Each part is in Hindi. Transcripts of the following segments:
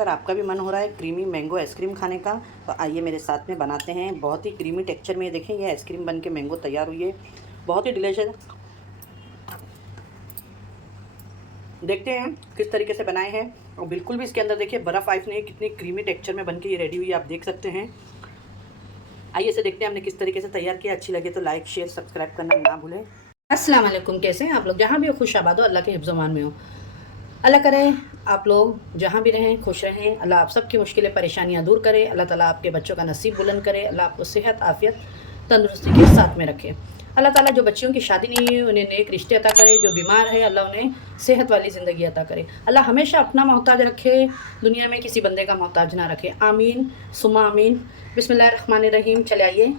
अगर आपका भी मन हो रहा है क्रीमी मैंगो आइसक्रीम खाने का तो आइए मेरे साथ में बनाते हैं। बहुत ही क्रीमी टेक्सचर में देखें ये आइसक्रीम बन के मैंगो तैयार हुई है, बहुत ही डिलीशियस। देखते हैं किस तरीके से बनाए हैं। और बिल्कुल भी इसके अंदर देखिए बर्फ़ आइस नहीं, कितनी क्रीमी टेक्सचर में बन के ये रेडी हुई है, आप देख सकते हैं। आइए इसे देखते हैं हमने किस तरीके से तैयार किया। अच्छी लगे तो लाइक शेयर सब्सक्राइब करना ना भूलें। अस्सलाम वालेकुम, कैसे हैं आप लोग? जहाँ भी हो खुश आबाद हो, अल्लाह के हिफ्ज़-ओ-मान में हो। अल्लाह करे आप लोग जहाँ भी रहें खुश रहें। अल्लाह आप सबकी मुश्किलें परेशानियाँ दूर करे। अल्लाह ताला आपके बच्चों का नसीब बुलंद करे। अल्लाह आपको सेहत आफ़ियत तंदुरुस्ती के साथ में रखे। अल्लाह ताला जो बच्चियों की शादी नहीं हुई उन्हें नेक रिश्ते अता करे। जो बीमार है अल्लाह उन्हें सेहत वाली ज़िंदगी अता करे। अल्लाह हमेशा अपना मोहताज रखे, दुनिया में किसी बंदे का मोहताज ना रखे। आमीन सुम्मा आमीन। बिस्मिल्लाहिर्रहमानिर्रहीम। चले आइए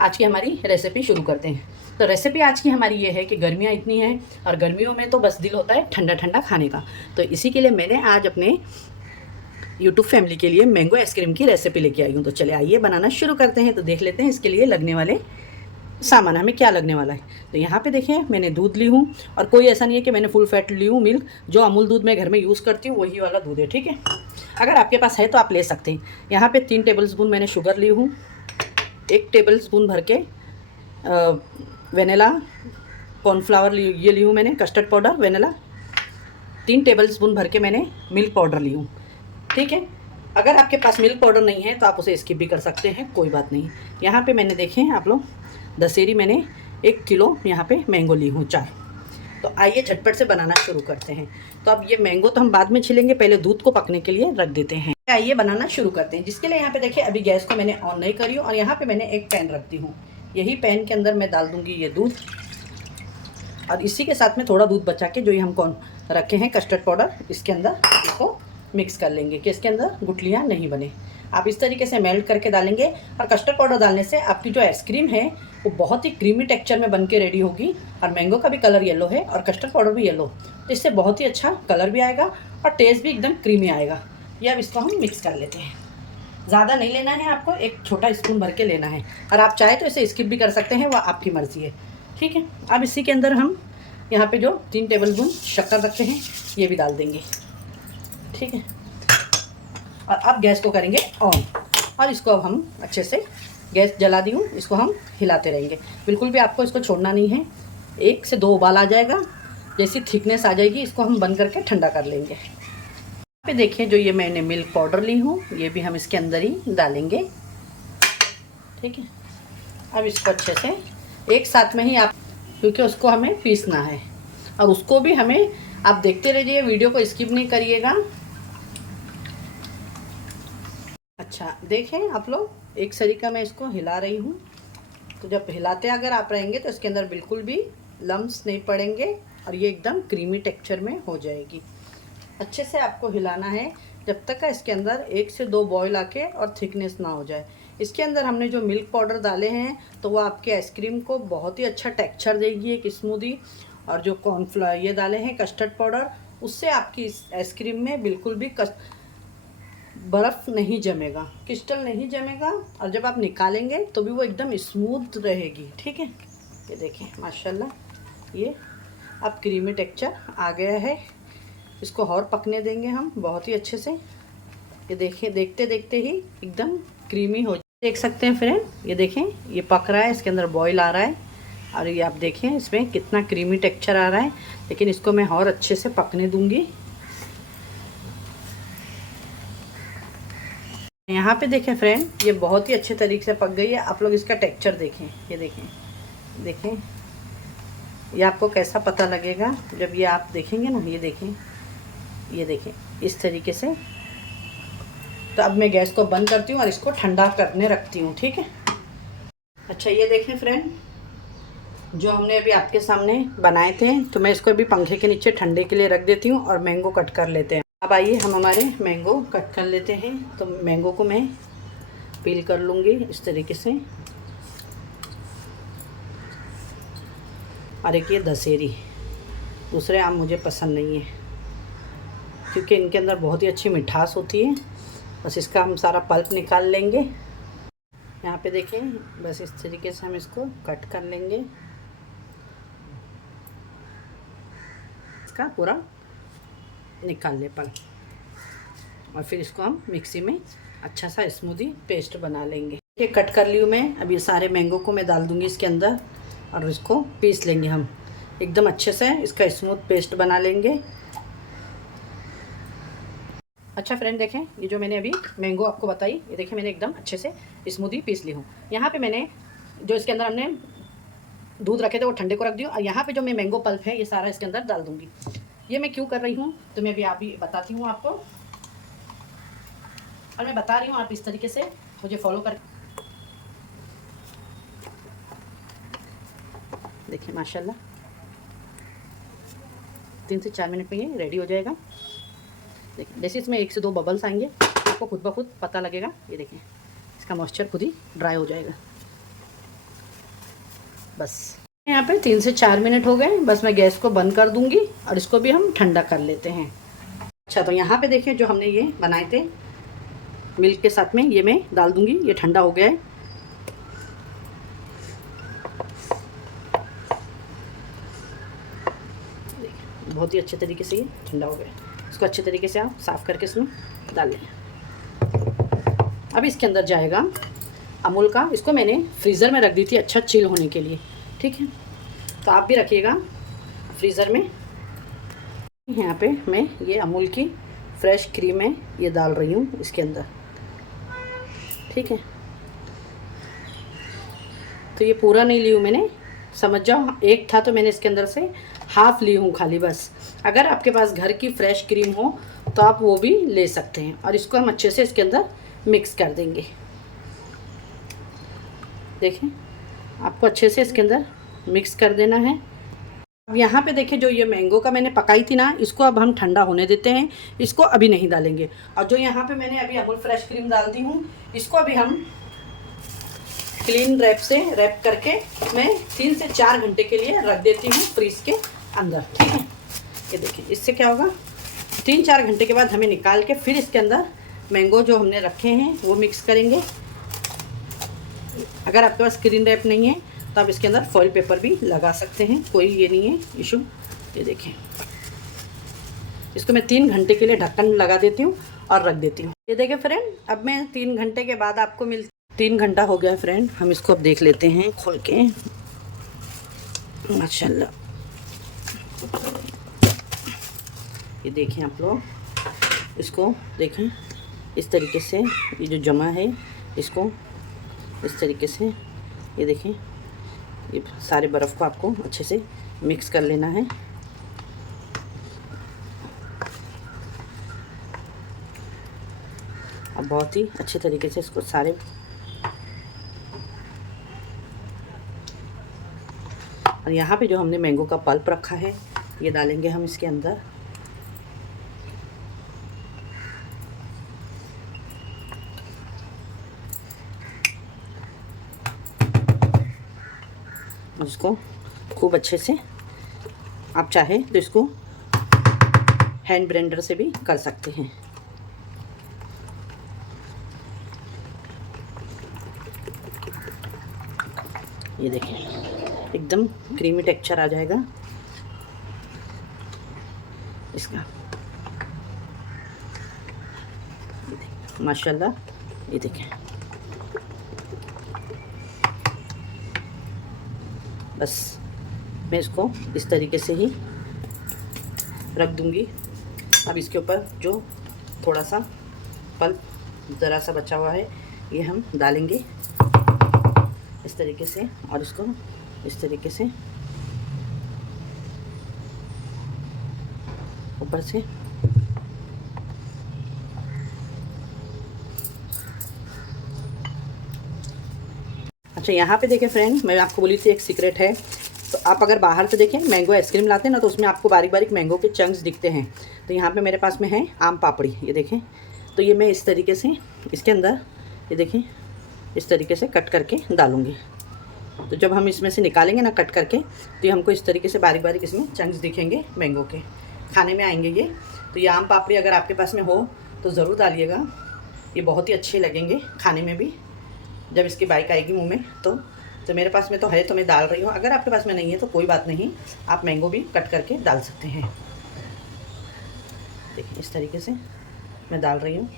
आज की हमारी रेसिपी शुरू करते हैं। तो रेसिपी आज की हमारी ये है कि गर्मियाँ इतनी हैं और गर्मियों में तो बस दिल होता है ठंडा ठंडा खाने का। तो इसी के लिए मैंने आज अपने यूट्यूब फैमिली के लिए मैंगो आइसक्रीम की रेसिपी लेके आई हूँ। तो चले आइए बनाना शुरू करते हैं। तो देख लेते हैं इसके लिए लगने वाले सामान हमें क्या लगने वाला है। तो यहाँ पे देखें मैंने दूध ली हूँ, और कोई ऐसा नहीं है कि मैंने फुल फैट ली हूँ मिल्क। जो अमूल दूध मैं घर में यूज़ करती हूँ वही वाला दूध है, ठीक है। अगर आपके पास है तो आप ले सकते हैं। यहाँ पे 3 टेबल स्पून मैंने शुगर ली हूँ, 1 टेबल स्पून भर के वेनिला कॉर्नफ्लावर ये ली हूँ मैंने, custard powder vanilla 3 table spoon भर के मैंने मिल्क पाउडर ली हूँ, ठीक है। अगर आपके पास मिल्क पाउडर नहीं है तो आप उसे स्किप भी कर सकते हैं, कोई बात नहीं। यहाँ पे मैंने देखें आप लोग दशहरी मैंने 1 किलो यहाँ पे मैंगो ली हूँ 4। तो आइए झटपट से बनाना शुरू करते हैं। तो अब ये मैंगो तो हम बाद में छिलेंगे, पहले दूध को पकने के लिए रख देते हैं। आइए बनाना शुरू करते हैं। जिसके लिए यहाँ पे देखिए अभी गैस को मैंने ऑन नहीं करी हूँ, और यहाँ पे मैंने एक पैन रखती हूँ। यही पैन के अंदर मैं डाल दूँगी ये दूध, और इसी के साथ में थोड़ा दूध बचा के जो ये हम कौन रखे हैं कस्टर्ड पाउडर, इसके अंदर इसको मिक्स कर लेंगे कि इसके अंदर गुठलियाँ नहीं बने। आप इस तरीके से मेल्ट करके डालेंगे, और कस्टर्ड पाउडर डालने से आपकी जो आइसक्रीम है वो बहुत ही क्रीमी टेक्सचर में बन के रेडी होगी। और मैंगो का भी कलर येलो है और कस्टर्ड पाउडर भी येलो, तो इससे बहुत ही अच्छा कलर भी आएगा और टेस्ट भी एकदम क्रीमी आएगा। ये अब इसको हम मिक्स कर लेते हैं। ज़्यादा नहीं लेना है आपको, एक छोटा स्पून भर के लेना है, और आप चाहे तो इसे स्किप भी कर सकते हैं, वह आपकी मर्ज़ी है, ठीक है। अब इसी के अंदर हम यहाँ पे जो 3 टेबल स्पून शक्कर रखते हैं ये भी डाल देंगे, ठीक है। और अब गैस को करेंगे ऑन, और इसको अब हम अच्छे से गैस जला दी हूँ, इसको हम हिलाते रहेंगे। बिल्कुल भी आपको इसको छोड़ना नहीं है। 1 से 2 उबाल आ जाएगा, जैसी थिकनेस आ जाएगी इसको हम बंद करके ठंडा कर लेंगे। पे देखिए जो ये मैंने मिल्क पाउडर ली हूँ ये भी हम इसके अंदर ही डालेंगे, ठीक है। अब इसको अच्छे से एक साथ में ही आप, क्योंकि उसको हमें पीसना है और उसको भी हमें, आप देखते रहिए वीडियो को स्किप नहीं करिएगा। अच्छा देखें आप लोग, एक तरीका मैं इसको हिला रही हूँ। तो जब हिलाते अगर आप रहेंगे तो इसके अंदर बिल्कुल भी लम्स नहीं पड़ेंगे और ये एकदम क्रीमी टेक्सचर में हो जाएगी। अच्छे से आपको हिलाना है जब तक का इसके अंदर 1 से 2 बॉयल आके और थिकनेस ना हो जाए। इसके अंदर हमने जो मिल्क पाउडर डाले हैं तो वो आपके आइसक्रीम को बहुत ही अच्छा टेक्सचर देगी, एक स्मूदी। और जो कॉर्नफ्लावर ये डाले हैं कस्टर्ड पाउडर, उससे आपकी इस आइसक्रीम में बिल्कुल भी बर्फ़ नहीं जमेगा, क्रिस्टल नहीं जमेगा, और जब आप निकालेंगे तो भी वो एकदम स्मूथ रहेगी, ठीक है। ये देखें माशाल्लाह ये अब क्रीमी टेक्सचर आ गया है। इसको और पकने देंगे हम बहुत ही अच्छे से। ये देखिए देखते देखते ही एकदम क्रीमी हो, देख सकते हैं फ्रेंड, ये देखें ये पक रहा है, इसके अंदर बॉईल आ रहा है, और ये आप देखें इसमें कितना क्रीमी टेक्सचर आ रहा है। लेकिन इसको मैं और अच्छे से पकने दूंगी। यहाँ पे देखें फ्रेंड ये बहुत ही अच्छे तरीके से पक गई है। आप लोग इसका टेक्सचर देखें, ये देखें ये आपको कैसा पता लगेगा जब ये आप देखेंगे ना, ये देखें इस तरीके से। तो अब मैं गैस को बंद करती हूँ और इसको ठंडा करने रखती हूँ, ठीक है। अच्छा ये देखें फ्रेंड, जो हमने अभी आपके सामने बनाए थे तो मैं इसको अभी पंखे के नीचे ठंडे के लिए रख देती हूँ और मैंगो कट कर लेते हैं। अब आइए हम हमारे मैंगो कट कर लेते हैं। तो मैंगो को मैं पील कर लूँगी इस तरीके से। और एक ये दशहरी, दूसरे आम मुझे पसंद नहीं है क्योंकि इनके अंदर बहुत ही अच्छी मिठास होती है। बस इसका हम सारा पल्प निकाल लेंगे। यहाँ पे देखें बस इस तरीके से हम इसको कट कर लेंगे, इसका पूरा निकाल ले पल्प। और फिर इसको हम मिक्सी में अच्छा सा स्मूदी पेस्ट बना लेंगे। ये कट कर ली हूँ मैं। अब ये सारे मैंगो को मैं डाल दूँगी इसके अंदर और इसको पीस लेंगे हम एकदम अच्छे से, इसका स्मूथ पेस्ट बना लेंगे। अच्छा फ्रेंड देखें, ये जो मैंने अभी मैंगो आपको बताई, ये देखें मैंने एकदम अच्छे से स्मूदी पीस ली हूँ। यहाँ पे मैंने जो इसके अंदर हमने दूध रखे थे वो ठंडे को रख दिया और यहाँ पे जो मैं मैंगो पल्प है ये सारा इसके अंदर डाल दूँगी। ये मैं क्यों कर रही हूँ तो मैं अभी बताती हूँ आपको, और मैं बता रही हूँ आप इस तरीके से मुझे फॉलो कर। देखिए माशाल्लाह 3 से 4 मिनट में ये रेडी हो जाएगा। देखिए जैसे इसमें 1 से 2 बबल्स आएंगे आपको खुद ब खुद पता लगेगा। ये देखिए इसका मॉइस्चर खुद ही ड्राई हो जाएगा। बस यहाँ पे 3 से 4 मिनट हो गए। बस मैं गैस को बंद कर दूंगी और इसको भी हम ठंडा कर लेते हैं। अच्छा तो यहाँ पे देखिए जो हमने ये बनाए थे मिल्क के साथ में, ये मैं डाल दूंगी। ये ठंडा हो गया है। बहुत ही अच्छे तरीके से ये ठंडा हो गया है। इसको अच्छे तरीके से आप साफ़ करके इसमें डाल लें। अब इसके अंदर जाएगा अमूल का, इसको मैंने फ्रीज़र में रख दी थी अच्छा चिल होने के लिए, ठीक है। तो आप भी रखिएगा फ्रीज़र में। यहाँ पे मैं ये अमूल की फ्रेश क्रीम है ये डाल रही हूँ इसके अंदर, ठीक है। तो ये पूरा नहीं ली हूँ मैंने, समझ जाओ एक था तो मैंने इसके अंदर से हाफ़ ली हूँ खाली बस। अगर आपके पास घर की फ्रेश क्रीम हो तो आप वो भी ले सकते हैं। और इसको हम अच्छे से इसके अंदर मिक्स कर देंगे। देखें आपको अच्छे से इसके अंदर मिक्स कर देना है। अब यहाँ पे देखिए जो ये मैंगो का मैंने पकाई थी ना, इसको अब हम ठंडा होने देते हैं। इसको अभी नहीं डालेंगे। और जो यहाँ पे मैंने अभी अमूल फ्रेश क्रीम डाल दी हूँ, इसको अभी हम क्लीन रैप से रैप करके मैं 3 से 4 घंटे के लिए रख देती हूँ फ्रीज के अंदर, ठीक है। ये देखिए इससे क्या होगा, 3-4 घंटे के बाद हमें निकाल के फिर इसके अंदर मैंगो जो हमने रखे हैं वो मिक्स करेंगे। अगर आपके पास स्क्रीन रैप नहीं है तो आप इसके अंदर फॉइल पेपर भी लगा सकते हैं, कोई ये नहीं है इशू। ये देखें इसको मैं 3 घंटे के लिए ढक्कन लगा देती हूँ और रख देती हूँ। ये देखें फ्रेंड, अब मैं 3 घंटे के बाद आपको 3 घंटा हो गया फ्रेंड। हम इसको अब देख लेते हैं खोल के। माशाल्लाह ये देखें आप लोग, इसको देखें इस तरीके से ये जो जमा है इसको इस तरीके से, ये देखें ये सारे बर्फ़ को आपको अच्छे से मिक्स कर लेना है। अब बहुत ही अच्छे तरीके से इसको सारे, और यहाँ पे जो हमने मैंगो का पल्प रखा है ये डालेंगे हम इसके अंदर। इसको खूब अच्छे से, आप चाहे तो इसको हैंड ब्लेंडर से भी कर सकते हैं। ये देखिए एकदम क्रीमी टेक्सचर आ जाएगा इसका। माशाल्लाह ये देखें, बस मैं इसको इस तरीके से ही रख दूंगी। अब इसके ऊपर जो थोड़ा सा पल्प ज़रा सा बचा हुआ है ये हम डालेंगे इस तरीके से, और इसको इस तरीके से ऊपर से अच्छा यहाँ पे देखें फ्रेंड, मैं आपको बोली थी एक सीक्रेट है। तो आप अगर बाहर से देखें मैंगो आइसक्रीम लाते हैं ना तो उसमें आपको बारीक बारीक मैंगो के चंक्स दिखते हैं। तो यहाँ पे मेरे पास में है आम पापड़ी, ये देखें। तो ये मैं इस तरीके से इसके अंदर ये देखें इस तरीके से कट करके डालूँगी। तो जब हम इसमें से निकालेंगे ना कट करके, तो ये हमको इस तरीके से बारीक बारीक इसमें चंक्स दिखेंगे मैंगो के, खाने में आएंगे ये। तो ये आम पापड़ी अगर आपके पास में हो तो ज़रूर डालिएगा, ये बहुत ही अच्छे लगेंगे खाने में भी जब इसकी बाइक आएगी मुंह में। तो मेरे पास में तो है तो मैं डाल रही हूँ। अगर आपके पास में नहीं है तो कोई बात नहीं, आप मैंगो भी कट करके डाल सकते हैं। देखिए इस तरीके से मैं डाल रही हूँ।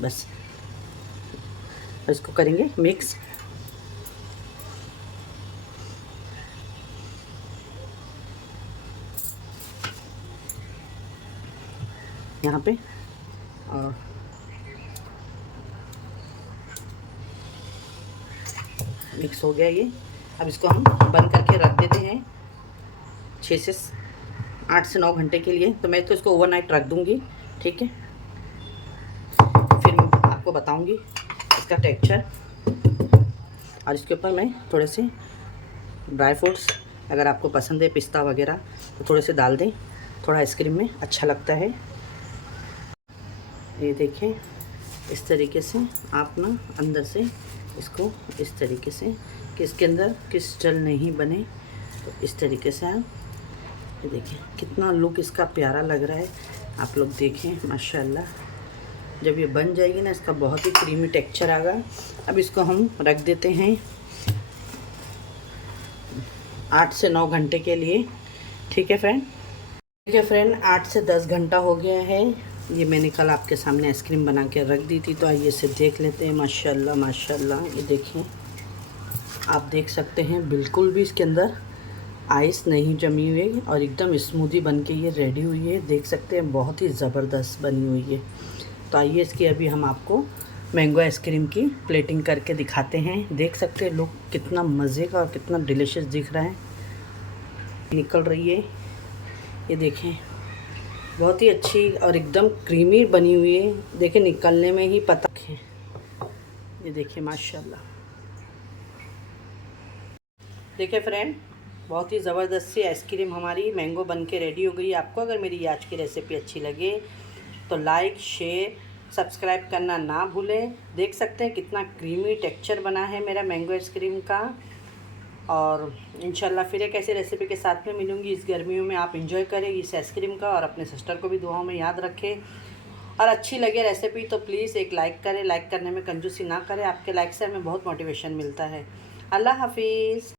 बस इसको करेंगे मिक्स। यहाँ पे और मिक्स हो गया ये। अब इसको हम बंद करके रख देते हैं 8 से 9 घंटे के लिए। तो मैं तो इसको ओवरनाइट रख दूँगी, ठीक है। फिर आपको बताऊँगी इसका टेक्सचर। और इसके ऊपर मैं थोड़े से ड्राई फ्रूट्स, अगर आपको पसंद है पिस्ता वगैरह तो थोड़े से डाल दें, थोड़ा आइसक्रीम में अच्छा लगता है। ये देखें, इस तरीके से आप ना अंदर से इसको इस तरीके से कि इसके अंदर क्रिस्टल नहीं बने, तो इस तरीके से आप ये देखें कितना लुक इसका प्यारा लग रहा है। आप लोग देखें माशाल्लाह, जब ये बन जाएगी ना इसका बहुत ही क्रीमी टेक्सचर आएगा। अब इसको हम रख देते हैं 8 से 9 घंटे के लिए, ठीक है फ्रेंड। ठीक है फ्रेंड, 8 से 10 घंटा हो गया है। ये मैंने कल आपके सामने आइसक्रीम बना के रख दी थी, तो आइए इसे देख लेते हैं। माशाल्लाह माशाल्लाह, ये देखें, आप देख सकते हैं बिल्कुल भी इसके अंदर आइस नहीं जमी हुई और एकदम स्मूदी बन के ये रेडी हुई है। देख सकते हैं बहुत ही ज़बरदस्त बनी हुई है। तो आइए इसकी अभी हम आपको मैंगो आइसक्रीम की प्लेटिंग करके दिखाते हैं। देख सकते हैं लुक कितना मज़े का और कितना डिलीशियस दिख रहा है, निकल रही है। ये देखें बहुत ही अच्छी और एकदम क्रीमी बनी हुई है। देखें निकलने में ही पता है। ये देखिए माशाल्लाह, देखिए फ्रेंड बहुत ही ज़बरदस्त सी आइसक्रीम हमारी मैंगो बन के रेडी हो गई। आपको अगर मेरी आज की रेसिपी अच्छी लगे तो लाइक शेयर सब्सक्राइब करना ना भूलें। देख सकते हैं कितना क्रीमी टेक्सचर बना है मेरा मैंगो आइसक्रीम का। और इंशाल्लाह फिर एक ऐसी रेसिपी के साथ में मिलूँगी। इस गर्मियों में आप इंजॉय करें इस आइसक्रीम का और अपने सिस्टर को भी दुआओं में याद रखें। और अच्छी लगे रेसिपी तो प्लीज़ एक लाइक करें, लाइक करने में कंजूसी ना करें। आपके लाइक से हमें बहुत मोटिवेशन मिलता है। अल्लाह हाफिज़।